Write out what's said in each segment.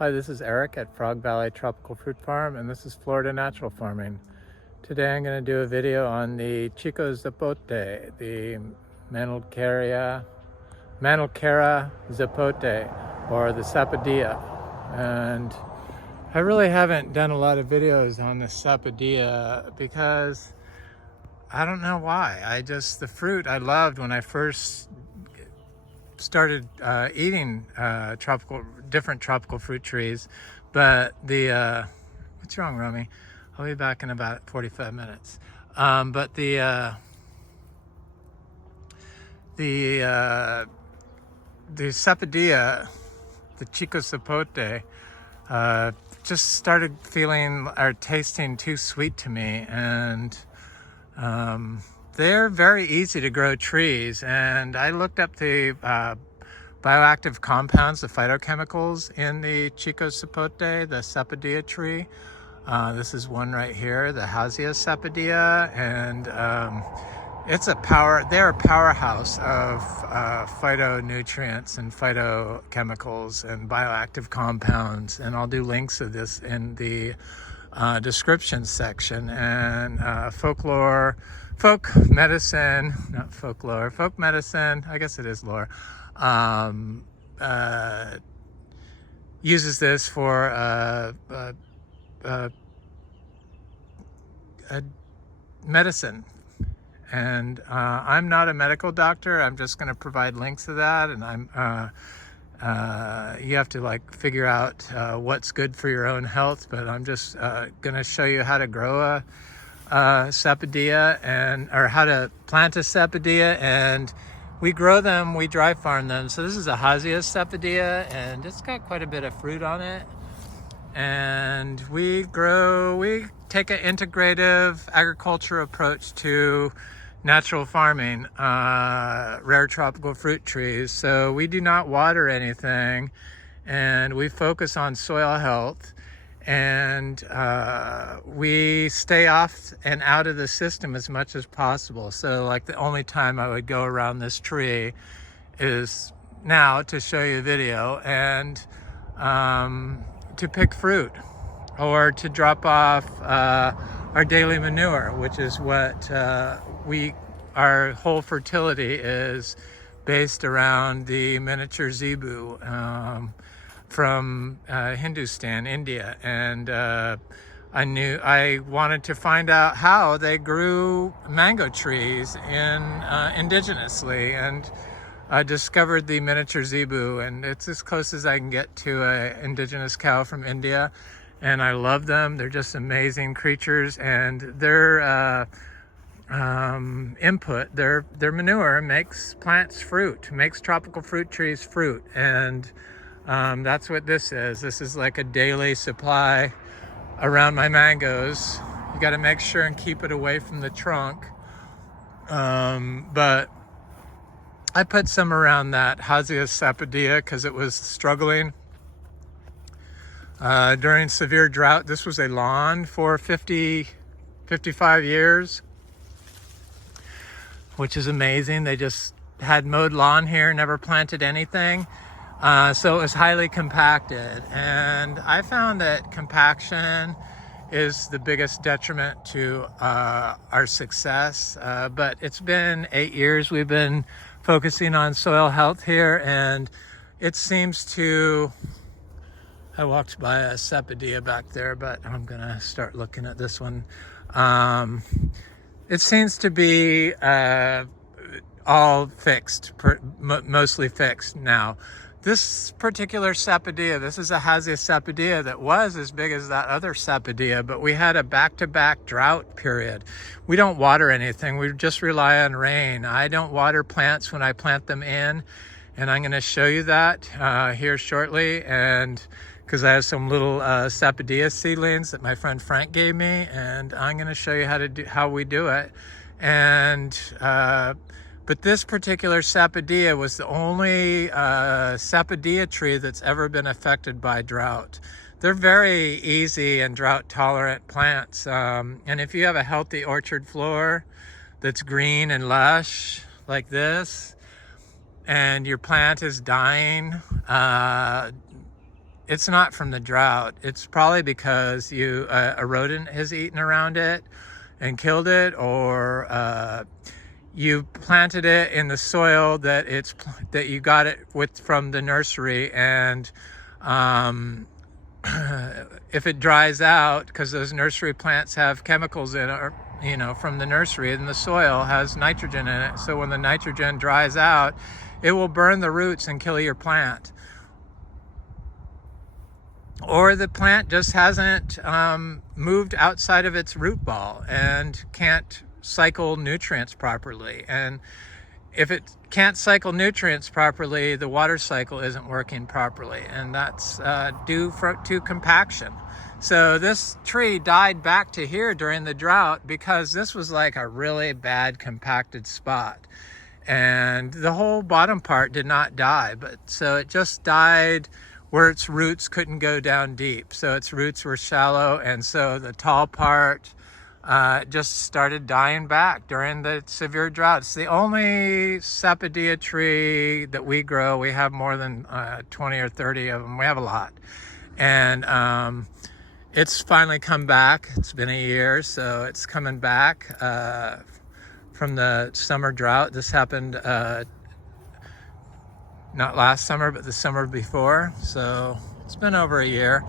Hi, this is Eric at Frog Valley Tropical Fruit Farm, and this is Florida Natural Farming. Today I'm going to do a video on the Chicozapote, the Manilkara Sapote, or the Sapodilla. And I really haven't done a lot of videos on the Sapodilla because I don't know why. The fruit I loved when I first started eating different tropical fruit trees, but what's wrong, Romy? I'll be back in about 45 minutes. But the Sapodilla, the Chicozapote, just started feeling or tasting too sweet to me, and they're very easy to grow trees. And I looked up the bioactive compounds, the phytochemicals in the Chicozapote, the Sapodilla tree. This is one right here, the Sapodilla, and they're a powerhouse of phytonutrients and phytochemicals and bioactive compounds. And I'll do links of this in the description section. And folk medicine, I guess it is lore, uses this for medicine. And I'm not a medical doctor. I'm just going to provide links to that, and you have to figure out what's good for your own health. But I'm just going to show you how to grow a Sapodilla, or how to plant a Sapodilla. And we grow them, we dry farm them. So this is a Sapodilla, and it's got quite a bit of fruit on it. And we take an integrative agriculture approach to natural farming, rare tropical fruit trees. So we do not water anything, and we focus on soil health, and we stay off and out of the system as much as possible. So the only time I would go around this tree is now to show you a video, and to pick fruit, or to drop off our daily manure, which is what our whole fertility is based around the miniature zebu from Hindustan, India. And I wanted to find out how they grew mango trees indigenously, and I discovered the miniature zebu, and it's as close as I can get to an indigenous cow from India. And I love them. They're just amazing creatures, and their input, their manure makes plants fruit, makes tropical fruit trees fruit. And that's what this is. This is like a daily supply around my mangoes. You got to make sure and keep it away from the trunk. But I put some around that Sapodilla because it was struggling during severe drought. This was a lawn for 55 years, which is amazing. They just had mowed lawn here, never planted anything. So it was highly compacted. And I found that compaction is the biggest detriment to our success. But it's been 8 years we've been focusing on soil health here, and it seems to... I walked by a Sapodilla back there, but I'm gonna start looking at this one. It seems to be all fixed, mostly fixed now. This particular Sapodilla, this is a Sapodilla that was as big as that other Sapodilla, but we had a back-to-back drought period. We don't water anything, we just rely on rain. I don't water plants when I plant them in, and I'm gonna show you that here shortly. And because I have some little Sapodilla seedlings that my friend Frank gave me, and I'm gonna show you how we do it. And but this particular Sapodilla was the only Sapodilla tree that's ever been affected by drought. They're very easy and drought tolerant plants. And if you have a healthy orchard floor that's green and lush like this, and your plant is dying, it's not from the drought. It's probably because a rodent has eaten around it and killed it, or you planted it in the soil that you got it from the nursery, and if it dries out, because those nursery plants have chemicals in it, from the nursery, and the soil has nitrogen in it. So when the nitrogen dries out, it will burn the roots and kill your plant. Or the plant just hasn't moved outside of its root ball and can't cycle nutrients properly. And if it can't cycle nutrients properly, the water cycle isn't working properly, and that's due to compaction. So this tree died back to here during the drought because this was like a really bad compacted spot. And the whole bottom part did not die, but so it just died where its roots couldn't go down deep. So its roots were shallow, and so the tall part just started dying back during the severe drought. It's the only Sapodilla tree that we grow. We have more than 20 or 30 of them. We have a lot. And it's finally come back. It's been a year, so it's coming back from the summer drought. This happened not last summer, but the summer before. So it's been over a year.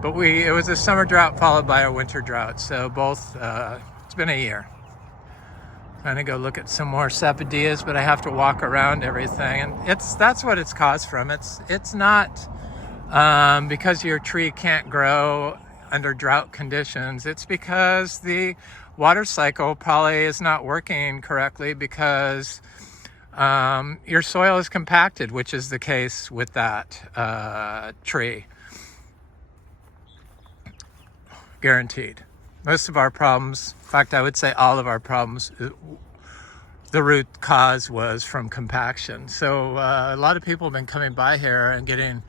But it was a summer drought followed by a winter drought. So both, it's been a year. Trying to go look at some more Sapodillas, but I have to walk around everything. And that's what it's caused from. It's not because your tree can't grow under drought conditions. It's because the water cycle probably is not working correctly because your soil is compacted, which is the case with that tree. Guaranteed. Most of our problems, in fact, I would say all of our problems, the root cause was from compaction. So a lot of people have been coming by here and getting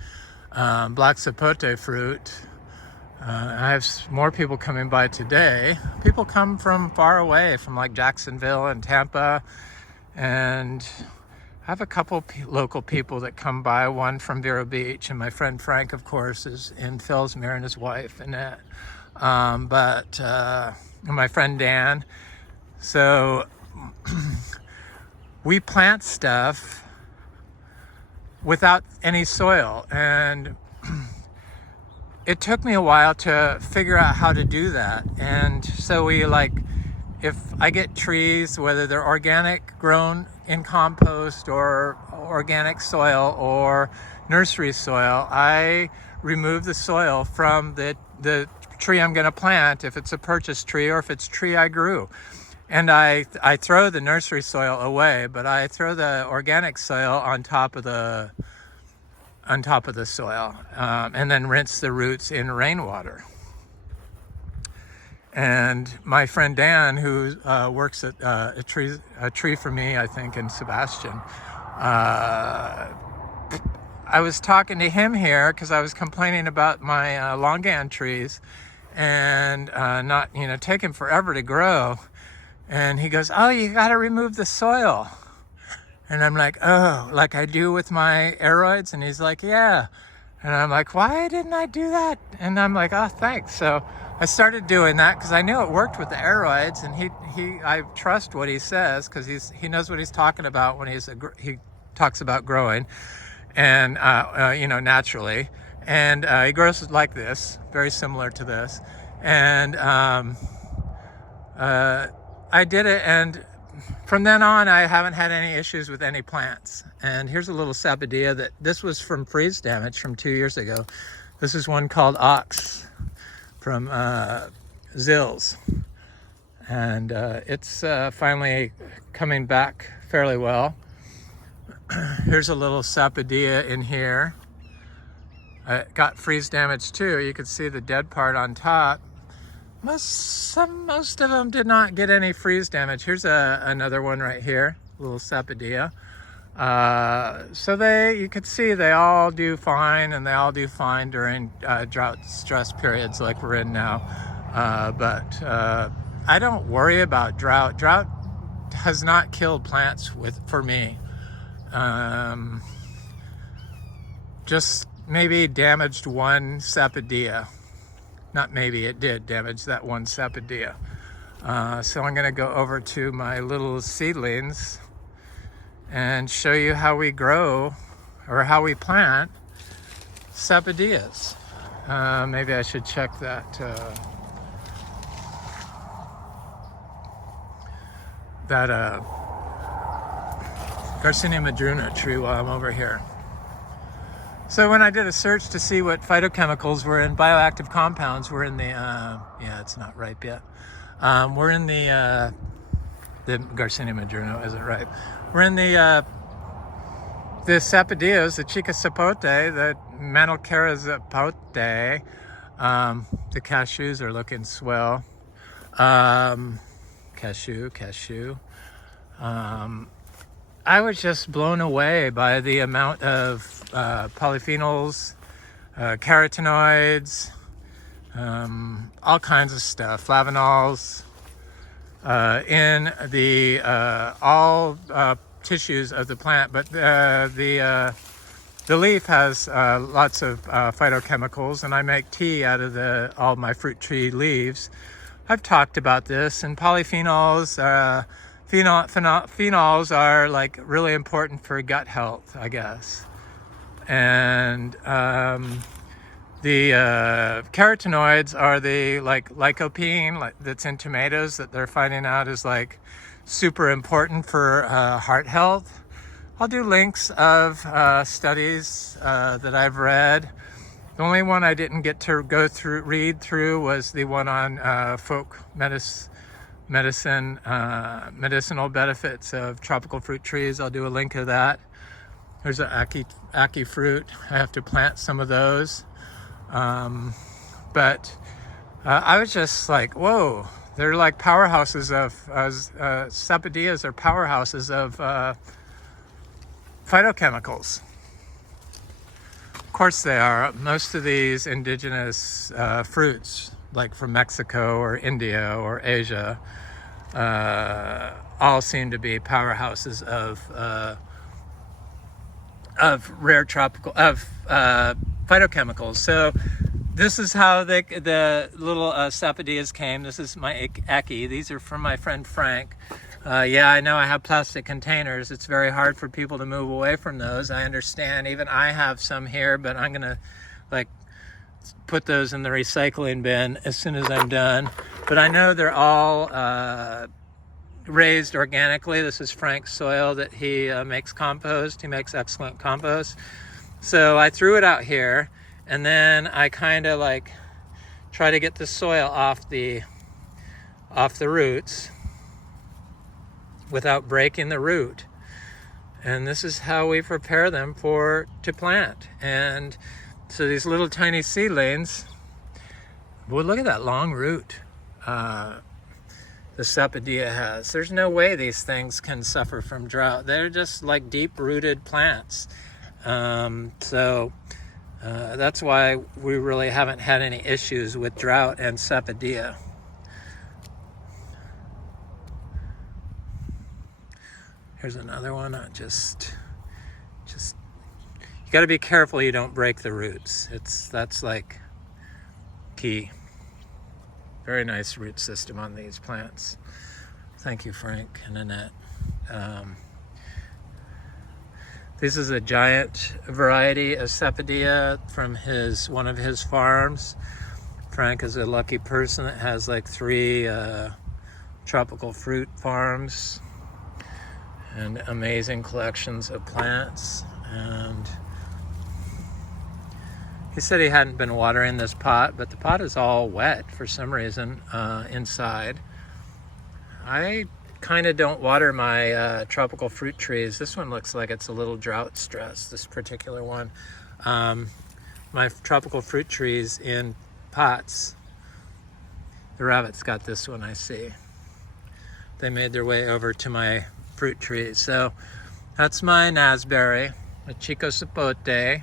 black sapote fruit. I have more people coming by today. People come from far away, from like Jacksonville and Tampa, and I have a couple local people that come by, one from Vero Beach, and my friend Frank, of course, is in Fellsmere, and his wife, Annette. But my friend Dan. So we plant stuff without any soil, and it took me a while to figure out how to do that. And so if I get trees, whether they're organic grown in compost or organic soil or nursery soil, I remove the soil from the tree I'm going to plant, if it's a purchased tree or if it's a tree I grew. And I throw the nursery soil away, but I throw the organic soil on top of the soil, and then rinse the roots in rainwater. And my friend Dan, who works at a tree for me, I think, in Sebastian, I was talking to him here because I was complaining about my longan trees and not, taking forever to grow. And he goes, "Oh, you got to remove the soil." And I'm like, "Oh, like I do with my aeroids?" And he's like, "Yeah." And I'm like, "Why didn't I do that?" And I'm like, "Oh, thanks." So I started doing that because I knew it worked with the aeroids, and I trust what he says because he knows what he's talking about when he talks about growing, and naturally, and he grows like this, very similar to this, and I did it, and from then on, I haven't had any issues with any plants. And here's a little Sapodilla this was from freeze damage from 2 years ago. This is one called Ox from Zills. And it's finally coming back fairly well. Here's a little Sapodilla in here. It got freeze damage too. You can see the dead part on top. Most of them did not get any freeze damage. Here's another one right here, little Sapodilla. So you could see they all do fine, and they all do fine during drought stress periods like we're in now. But I don't worry about drought. Drought has not killed plants for me. Just maybe damaged one Sapodilla. Not maybe, it did damage that one Sapodilla. So I'm going to go over to my little seedlings and show you how we grow or how we plant Sapodillas. Maybe I should check that Garcinia madrona tree while I'm over here. So when I did a search to see what phytochemicals were in, bioactive compounds were in the, yeah, it's not ripe yet. We're in the Garcinia madrona isn't ripe. We're in the Sapodillas, the Chicozapote, the Manilkara Sapote. The cashews are looking swell. Cashew. I was just blown away by the amount of polyphenols, carotenoids, all kinds of stuff, flavonols, in the all tissues of the plant. But the leaf has lots of phytochemicals, and I make tea out of all my fruit tree leaves. I've talked about this, and polyphenols, phenols are like really important for gut health, I guess. And the carotenoids are the lycopene that's in tomatoes that they're finding out is like super important for heart health. I'll do links of studies that I've read. The only one I didn't get to read through was the one on folk medicinal benefits of tropical fruit trees. I'll do a link of that. There's an ackee fruit. I have to plant some of those. But I was just like, whoa, they're like powerhouses of, Sapodillas are powerhouses of phytochemicals. Of course they are. Most of these indigenous fruits, like from Mexico or India or Asia, all seem to be powerhouses of rare tropical phytochemicals. So this is how the little Sapodillas came. This is my ackee. These are from my friend Frank. Yeah, I know I have plastic containers. It's very hard for people to move away from those. I understand. Even I have some here, but I'm gonna put those in the recycling bin as soon as I'm done. But I know they're all raised organically. This is Frank's soil that he makes compost. He makes excellent compost. So I threw it out here, and then I kind of try to get the soil off the roots without breaking the root. And this is how we prepare them to plant. And so these little tiny seedlings, well, look at that long root the Sapodilla has. There's no way these things can suffer from drought. They're just like deep-rooted plants. So that's why we really haven't had any issues with drought and Sapodilla. Here's another one. Just you got to be careful you don't break the roots. That's like key. Very nice root system on these plants. Thank you, Frank and Annette. This is a giant variety of Sapodilla from one of his farms. Frank is a lucky person that has 3 tropical fruit farms and amazing collections of plants. And he said he hadn't been watering this pot, but the pot is all wet for some reason inside. I kind of don't water my tropical fruit trees. This one looks like it's a little drought stressed, this particular one. My tropical fruit trees in pots. The rabbits got this one, I see. They made their way over to my fruit trees. So that's my nasberry, the Chicozapote,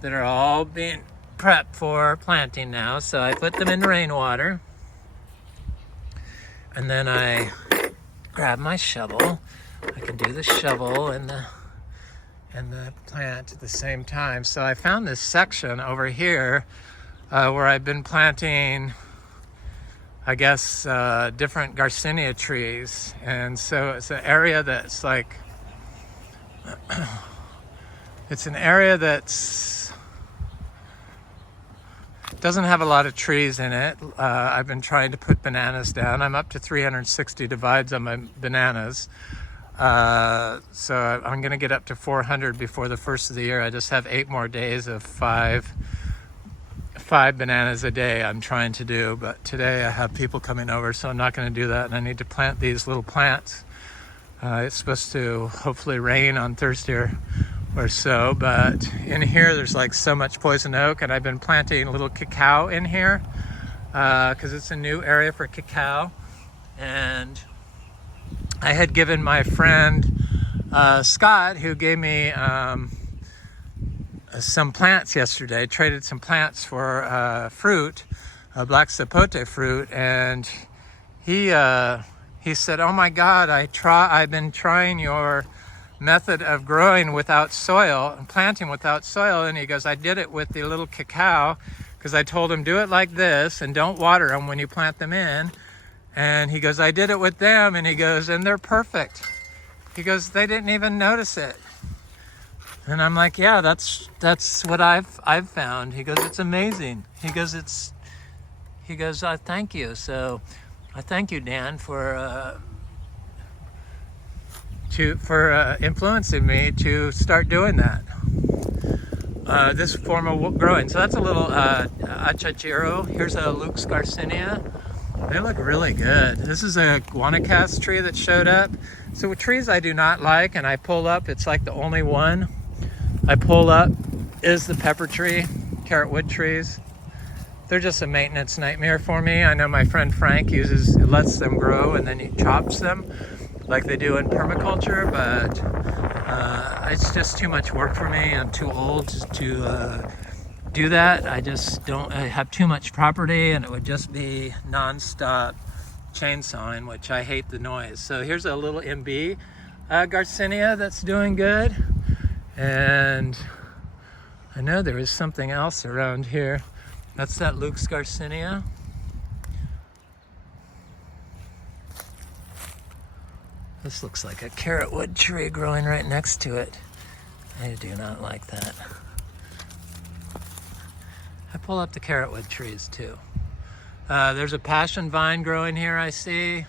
that are all being prepped for planting now. So I put them in rainwater, and then I grab my shovel. I can do the shovel in and the plant at the same time. So I found this section over here where I've been planting, I guess, different Garcinia trees. And so it's an area that's like, it's an area that's doesn't have a lot of trees in it. I've been trying to put bananas down. I'm up to 360 divides on my bananas. So I'm going to get up to 400 before the first of the year. I just have 8 more days of five bananas a day I'm trying to do. But today I have people coming over, so I'm not going to do that. And I need to plant these little plants. It's supposed to hopefully rain on Thursday or so, but in here there's like so much poison oak, and I've been planting a little cacao in here because it's a new area for cacao. And I had given my friend Scott, who gave me some plants yesterday, traded some plants for fruit, black sapote fruit, and he said, "Oh my God, I've been trying your method of growing without soil and planting without soil." And he goes, "I did it with the little cacao because I told him do it like this and don't water them when you plant them in." And he goes, "I did it with them," and he goes, "and they're perfect." He goes, "They didn't even notice it." And I'm like, "Yeah, that's what I've found." He goes, "It's amazing." He goes, "Thank you." So I thank you, Dan, for influencing me to start doing that. This form of growing. So that's a little achachiro. Here's a Lux Garcinia. They look really good. This is a guanacaste tree that showed up. So with trees I do not like, and I pull up, it's like the only one I pull up is the pepper tree, carrot wood trees. They're just a maintenance nightmare for me. I know my friend Frank lets them grow and then he chops them like they do in permaculture, but it's just too much work for me. I'm too old to do that. I have too much property, and it would just be non-stop chainsawing, which I hate the noise. So here's a little MB Garcinia that's doing good. And I know there is something else around here. That's that Lux Garcinia. This looks like a carrot wood tree growing right next to it. I do not like that. I pull up the carrot wood trees too. There's a passion vine growing here, I see.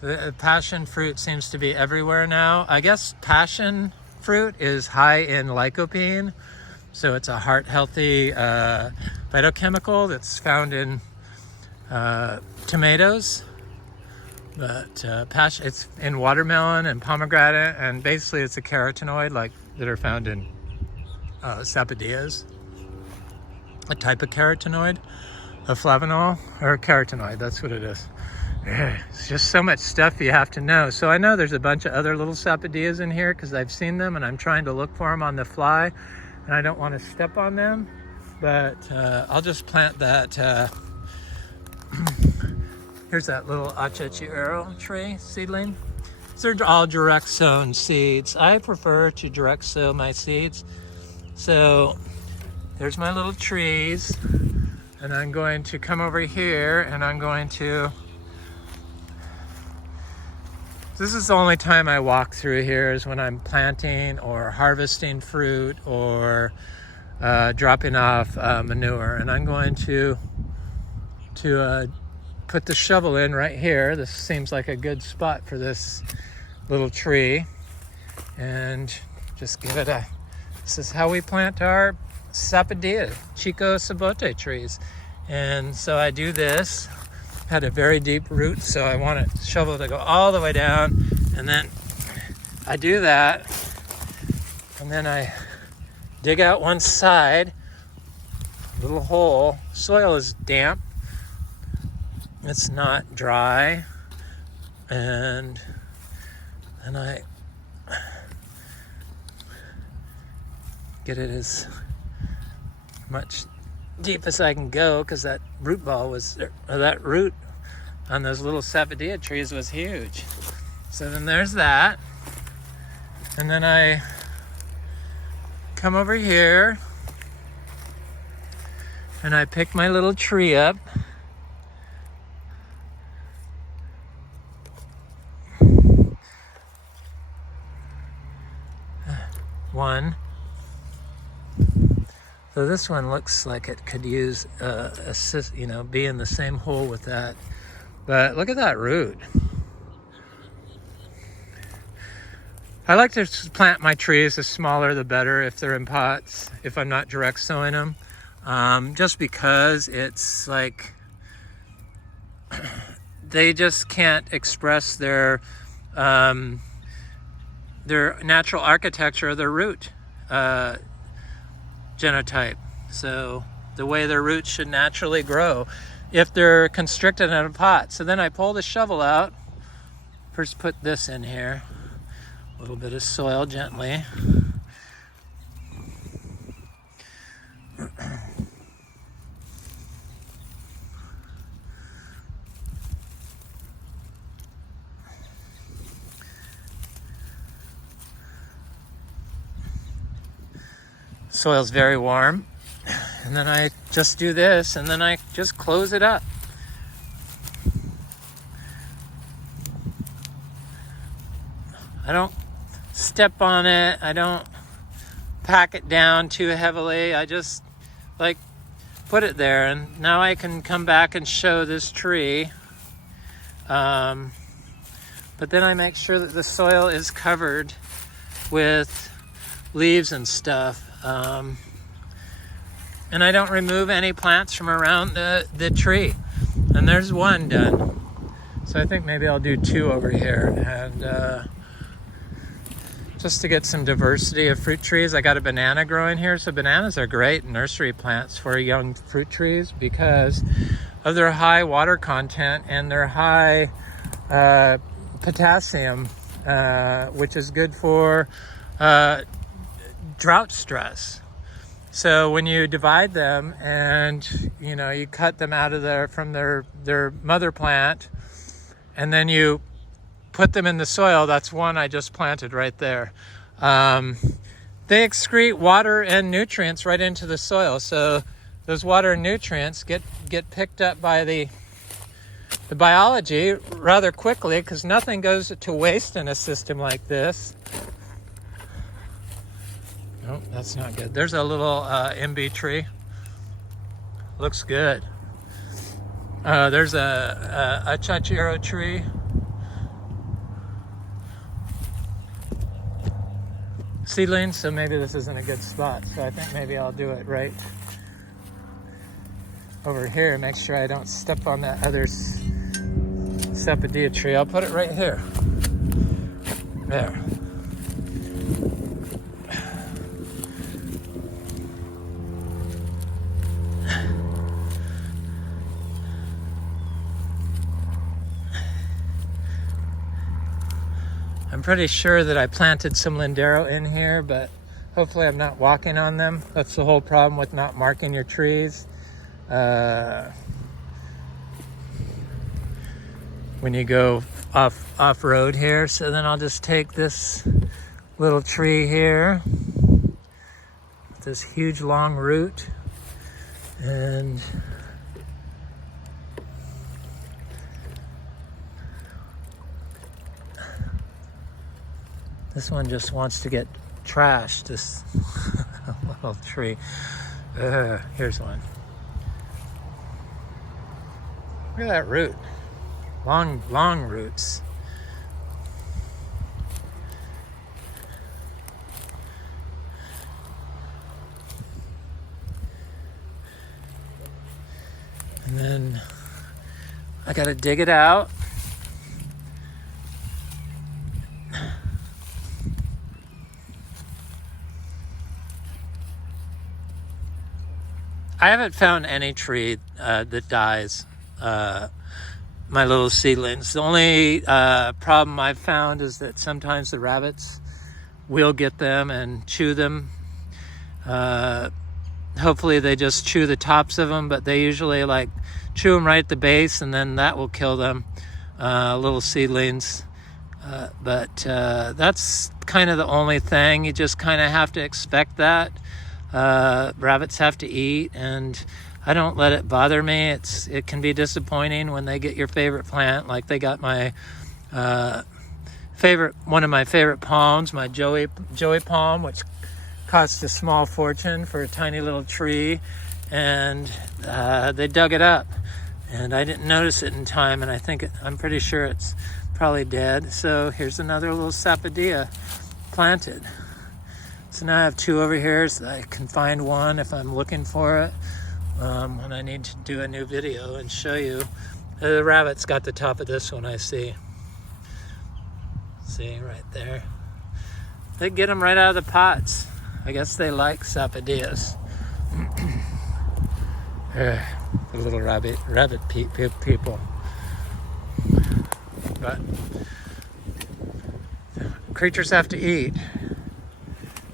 The passion fruit seems to be everywhere now. I guess passion fruit is high in lycopene, so it's a heart-healthy phytochemical that's found in tomatoes. But it's in watermelon and pomegranate, and basically it's a carotenoid like that are found in sapodillas, a type of carotenoid, a flavonol or a carotenoid. That's what it is. It's just so much stuff you have to know. So I know there's a bunch of other little sapodillas in here because I've seen them, and I'm trying to look for them on the fly, and I don't want to step on them. But I'll just plant that. Here's that little achachiro tree seedling. These are all direct sown seeds. I prefer to direct sow my seeds. So there's my little trees, and I'm going to come over here, and I'm going to, this is the only time I walk through here is when I'm planting or harvesting fruit or dropping off manure. And I'm going to put the shovel in right here. This seems like a good spot for this little tree, and just give it this is how we plant our Sapodilla, Chicozapote trees. And so I do this, had a very deep root, so I want a shovel to go all the way down, and then I do that, and then I dig out one side, little hole. Soil is damp, it's not dry, and I get it as much deep as I can go, because that root ball was, or that root on those little sapodilla trees was huge. So then there's that, and then I come over here and I pick my little tree up. One. So this one looks like it could use be in the same hole with that. But look at that root. I like to plant my trees, the smaller the better if they're in pots, if I'm not direct sowing them. Just because it's like, they just can't express their natural architecture of their root genotype. So the way their roots should naturally grow if they're constricted in a pot. So then I pull the shovel out. First put this in here. A little bit of soil gently. Soil's very warm, and then I just do this, and then I just close it up. I don't step on it, I don't pack it down too heavily, I just like put it there, and now I can come back and show this tree. But then I make sure that the soil is covered with leaves and stuff. And I don't remove any plants from around the tree. And there's one done. So I think maybe I'll do two over here. And just to get some diversity of fruit trees. I got a banana growing here. So bananas are great nursery plants for young fruit trees because of their high water content and their high potassium, which is good for drought stress. So when you divide them and you cut them out of from their mother plant, and then you put them in the soil, that's one I just planted right there. They excrete water and nutrients right into the soil. So those water and nutrients get picked up by the biology rather quickly, because nothing goes to waste in a system like this. Oh, that's not good. There's a little MB tree. Looks good. There's a chachiro tree. Seedlings, so maybe this isn't a good spot. So I think maybe I'll do it right over here. Make sure I don't step on that other Sapodilla tree. I'll put it right here. There. I'm pretty sure that I planted some Lindero in here, but hopefully I'm not walking on them. That's the whole problem with not marking your trees. When you go off-road here. So then I'll just take this little tree here, this huge long root, and this one just wants to get trashed, this little tree. Here's one. Look at that root. Long roots. And then I gotta dig it out. I haven't found any tree that dies, my little seedlings. The only problem I've found is that sometimes the rabbits will get them and chew them. Hopefully they just chew the tops of them, but they usually like chew them right at the base, and then that will kill them, little seedlings. But that's kind of the only thing. You just kind of have to expect that. Rabbits have to eat, and I don't let it bother me. It can be disappointing when they get your favorite plant, like they got my one of my favorite palms, my Joey palm, which cost a small fortune for a tiny little tree, and they dug it up, and I didn't notice it in time, and I'm pretty sure it's probably dead. So here's another little Sapodilla planted. So now I have two over here, so I can find one if I'm looking for it when I need to do a new video and show you. The rabbit's got the top of this one, I see. See right there. They get them right out of the pots. I guess they like Sapodillas. The little rabbit people. But creatures have to eat,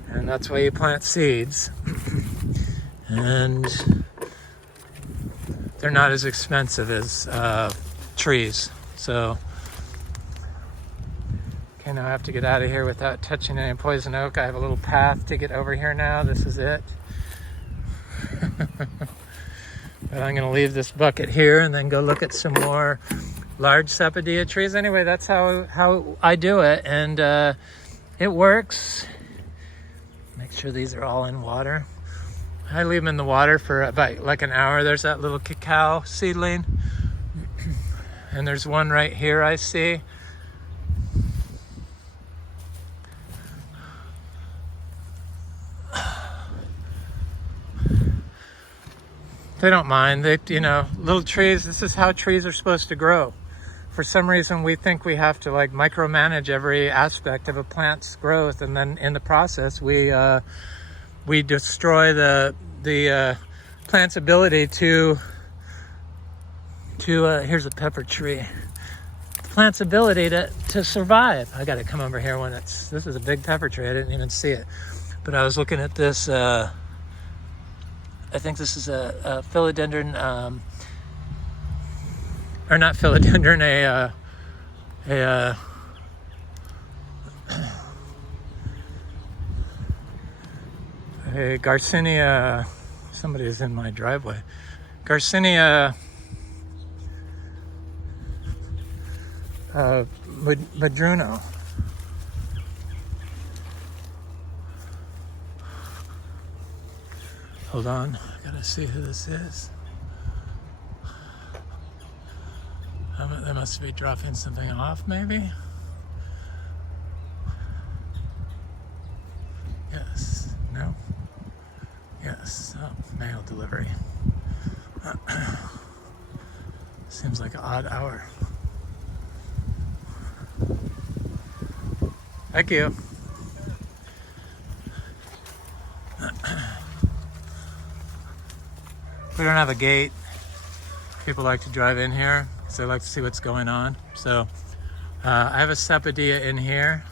and that's why you plant seeds. And they're not as expensive as trees. So, okay, now I have to get out of here without touching any poison oak. I have a little path to get over here now. This is it. But I'm going to leave this bucket here and then go look at some more large Sapodilla trees. Anyway, that's how I do it, and it works. Make sure these are all in water. I leave them in the water for about like an hour. There's that little cacao seedling, and there's one right here I see. They don't mind. Little trees, this is how trees are supposed to grow. For some reason, we think we have to like micromanage every aspect of a plant's growth, and then in the process, we destroy the plant's ability to here's a pepper tree. The plant's ability to survive. I got to come over here when this is a big pepper tree. I didn't even see it, but I was looking at this. I think this is a philodendron, or not philodendron, a Garcinia. Somebody is in my driveway. Garcinia madruno. Hold on, I gotta see who this is. They must be dropping something off, maybe? Yes, no? Yes, oh, mail delivery. Seems like an odd hour. Thank you. We don't have a gate. People like to drive in here because they like to see what's going on. So I have a Sapodilla in here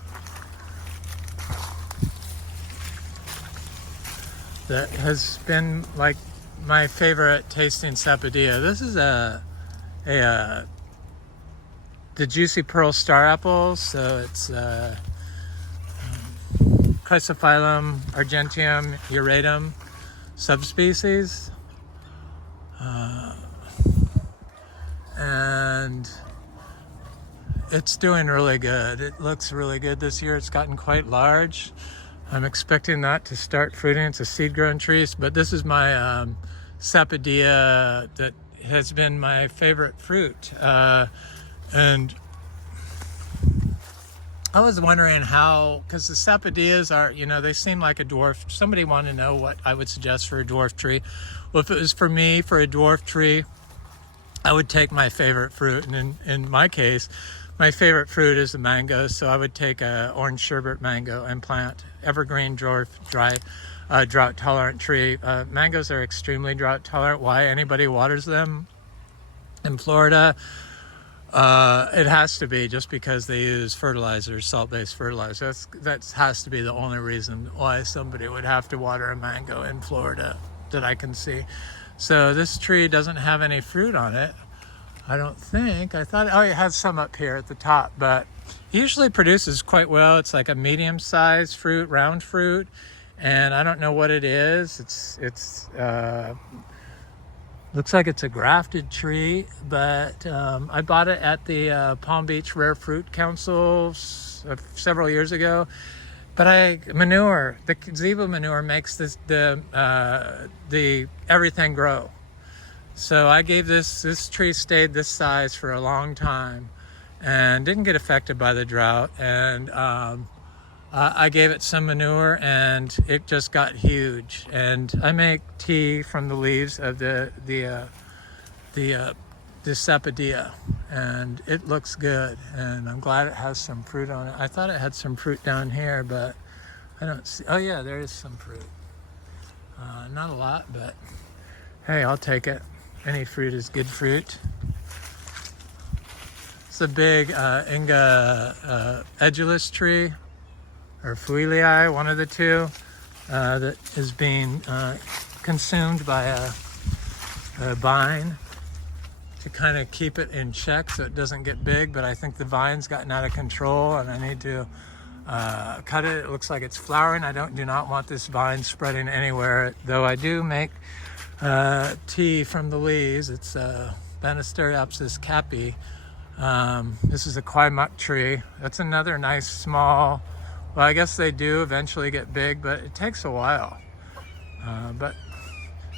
that has been like my favorite tasting Sapodilla. This is the Juicy Pearl Star Apple. So it's Chrysophyllum argenteum uratum subspecies. And it's doing really good. It looks really good this year. It's gotten quite large. I'm expecting that to start fruiting. It's a seed-grown tree, but this is my Sapodilla that has been my favorite fruit. And I was wondering how, because the Sapodillas are, they seem like a dwarf. Somebody wanted to know what I would suggest for a dwarf tree. Well, if it was for me, for a dwarf tree, I would take my favorite fruit. And in my case, my favorite fruit is the mango. So I would take a orange sherbet mango and plant evergreen dwarf, drought tolerant tree. Mangoes are extremely drought tolerant. Why anybody waters them in Florida? It has to be just because they use fertilizers, salt-based fertilizers. That has to be the only reason why somebody would have to water a mango in Florida that I can see. So this tree doesn't have any fruit on it, I don't think. I thought, it has some up here at the top, but usually produces quite well. It's like a medium-sized fruit, round fruit, and I don't know what it is. It's looks like it's a grafted tree, but I bought it at the Palm Beach Rare Fruit Council several years ago. But the gazebo manure makes the everything grow. So I gave this tree stayed this size for a long time and didn't get affected by the drought. And I gave it some manure and it just got huge. And I make tea from the leaves of the Sapodilla, and it looks good, and I'm glad it has some fruit on it. I thought it had some fruit down here, but I don't see. Oh yeah, there is some fruit. Not a lot, but hey, I'll take it. Any fruit is good fruit. It's a big Inga edulis tree, or Fuilii, one of the two, that is being consumed by a vine to kind of keep it in check so it doesn't get big. But I think the vine's gotten out of control and I need to cut it. It looks like it's flowering. I do not want this vine spreading anywhere, though I do make tea from the leaves. It's Banisteriopsis capi. This is a Quaimuc tree. That's another nice small, well, I guess they do eventually get big, but it takes a while. But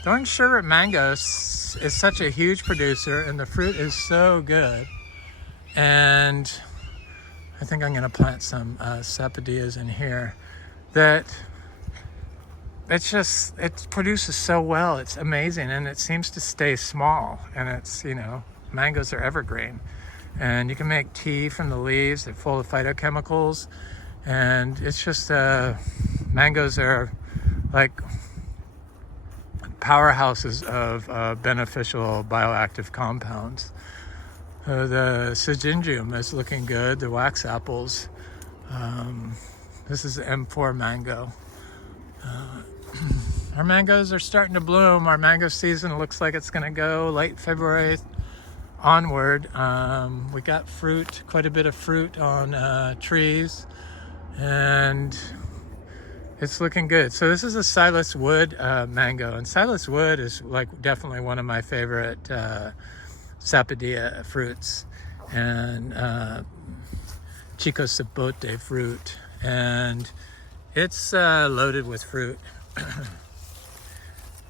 darn sugar mango is such a huge producer, and the fruit is so good. And I think I'm going to plant some sapodillas in here. That it produces so well. It's amazing, and it seems to stay small. And it's, mangoes are evergreen, and you can make tea from the leaves. They're full of phytochemicals, and it's just mangoes are like powerhouses of beneficial bioactive compounds. The Syzygium is looking good, the wax apples. This is the M4 mango. Our mangoes are starting to bloom. Our mango season looks like it's going to go late February onward. We got fruit, quite a bit of fruit on trees, and it's looking good. So this is a Silas Wood mango, and Silas Wood is like definitely one of my favorite Sapodilla fruits, and Chicozapote fruit, and it's loaded with fruit.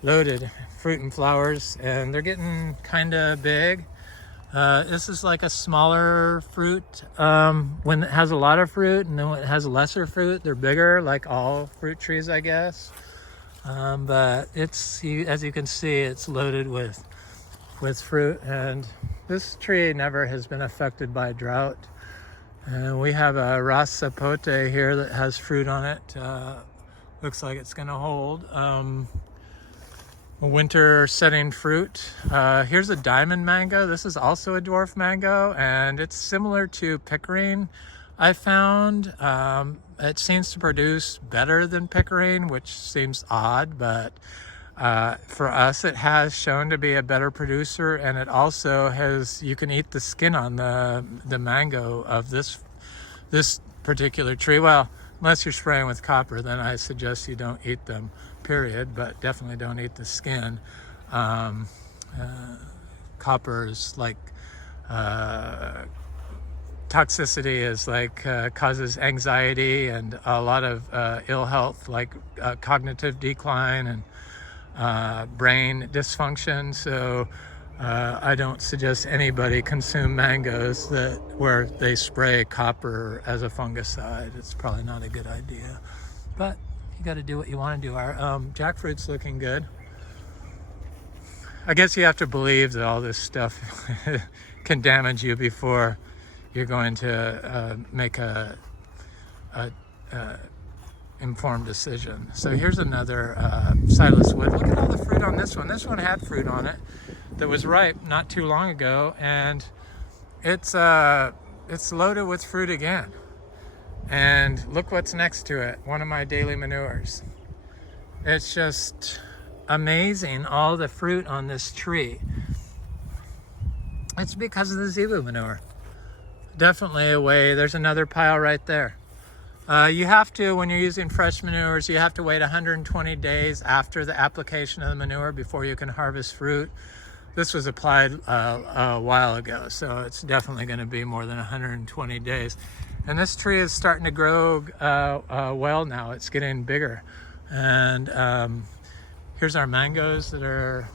Loaded fruit and flowers, and they're getting kind of big. This is like a smaller fruit when it has a lot of fruit, and then when it has lesser fruit, they're bigger, like all fruit trees, I guess. But it's, as you can see, it's loaded with fruit, and this tree never has been affected by drought. And we have a Ras Sapote here that has fruit on it. Looks like it's going to hold winter setting fruit. Here's a diamond mango. This is also a dwarf mango, and it's similar to pickering, I found. It seems to produce better than pickering, which seems odd, but for us it has shown to be a better producer, and it also has, you can eat the skin on the mango of this particular tree. Well, unless you're spraying with copper, then I suggest you don't eat them, period, but definitely don't eat the skin. Copper is like, toxicity is like, causes anxiety and a lot of ill health, like cognitive decline and brain dysfunction. So I don't suggest anybody consume mangoes where they spray copper as a fungicide. It's probably not a good idea, but you got to do what you want to do. Our jackfruit's looking good. I guess you have to believe that all this stuff can damage you before you're going to make a informed decision. So here's another Silas Wood. Look at all the fruit on this one. This one had fruit on it that was ripe not too long ago, and it's loaded with fruit again. And look what's next to it, one of my daily manures. It's just amazing, all the fruit on this tree. It's because of the zebu manure. definitely a way. There's another pile right there. You have to, when you're using fresh manures, you have to wait 120 days after the application of the manure before you can harvest fruit. This was applied a while ago, so it's definitely going to be more than 120 days. And this tree is starting to grow well now. It's getting bigger. And here's our mangoes that are,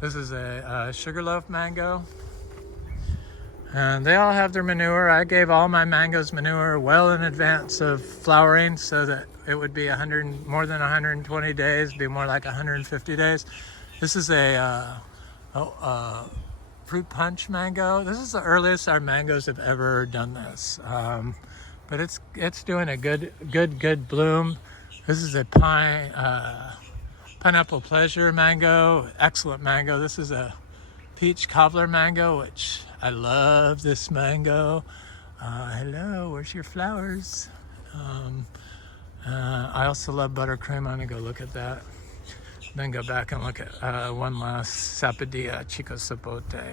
this is a sugarloaf mango. And they all have their manure. I gave all my mangoes manure well in advance of flowering so that it would be more than 120 days, be more like 150 days. This is a fruit punch mango. This is the earliest our mangoes have ever done this. But it's doing a good bloom. This is a pineapple pleasure mango, excellent mango. This is a peach cobbler mango, which I love this mango. Hello, where's your flowers? I also love buttercream. I'm gonna go look at that. Then go back and look at one last Sapodilla, Chicozapote.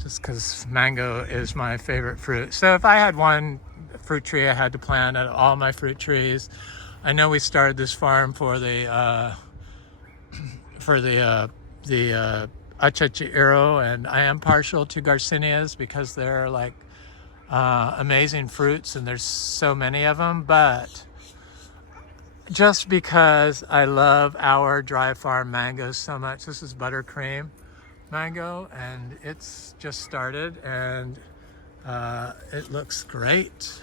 Just because mango is my favorite fruit. So if I had one fruit tree I had to plant out of all my fruit trees, I know we started this farm for the Achachiro, and I am partial to Garcinias because they're like amazing fruits and there's so many of them, but just because I love our dry farm mangoes so much. This is buttercream mango and it's just started and it looks great.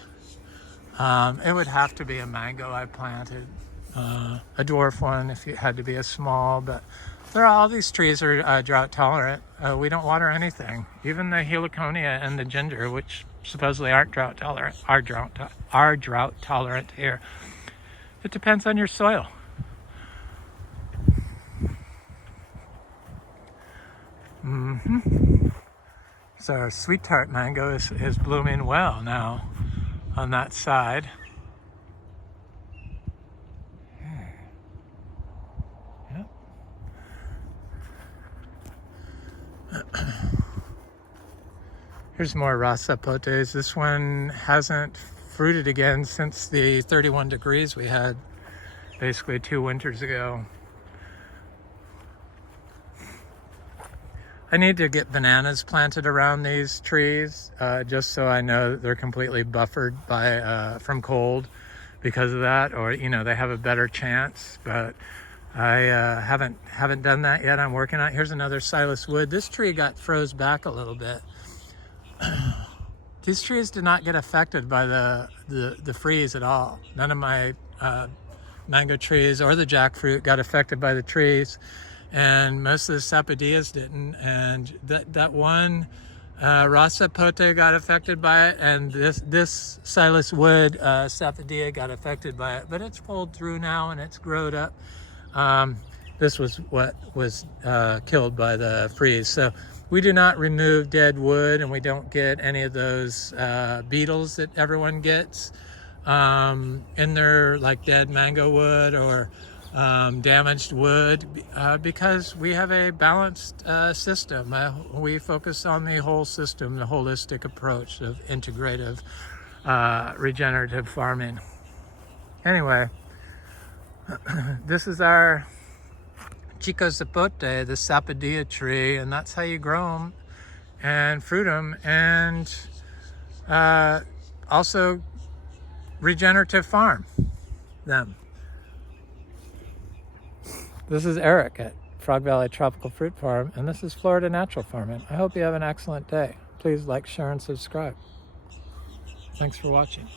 It would have to be a mango I planted, a dwarf one if it had to be a small, but all these trees are drought tolerant. We don't water anything. Even the heliconia and the ginger, which supposedly aren't drought tolerant, are drought tolerant here. It depends on your soil. So our sweet tart mango is blooming well now on that side. Here's more Sapotes. This one hasn't fruited again since the 31 degrees we had basically 2 winters ago. I need to get bananas planted around these trees just so I know that they're completely buffered by from cold because of that, or you know, they have a better chance, but I haven't done that yet. I'm working on it. Here's another Silas wood. This tree got froze back a little bit. These trees did not get affected by the freeze at all. None of my mango trees or the jackfruit got affected by the trees, and most of the sapodillas didn't. And that one Sapote got affected by it, and this Silas wood sapodilla got affected by it. But it's pulled through now and it's growed up. This was what was killed by the freeze. So we do not remove dead wood, and we don't get any of those beetles that everyone gets in their like dead mango wood or damaged wood because we have a balanced system. We focus on the whole system, the holistic approach of integrative regenerative farming. Anyway, this is our Chicozapote, the Sapodilla tree, and that's how you grow them and fruit them, and also regenerative farm them. This is Eric at Frog Valley Tropical Fruit Farm, and this is Florida Natural Farming. I hope you have an excellent day. Please like, share, and subscribe. Thanks for watching.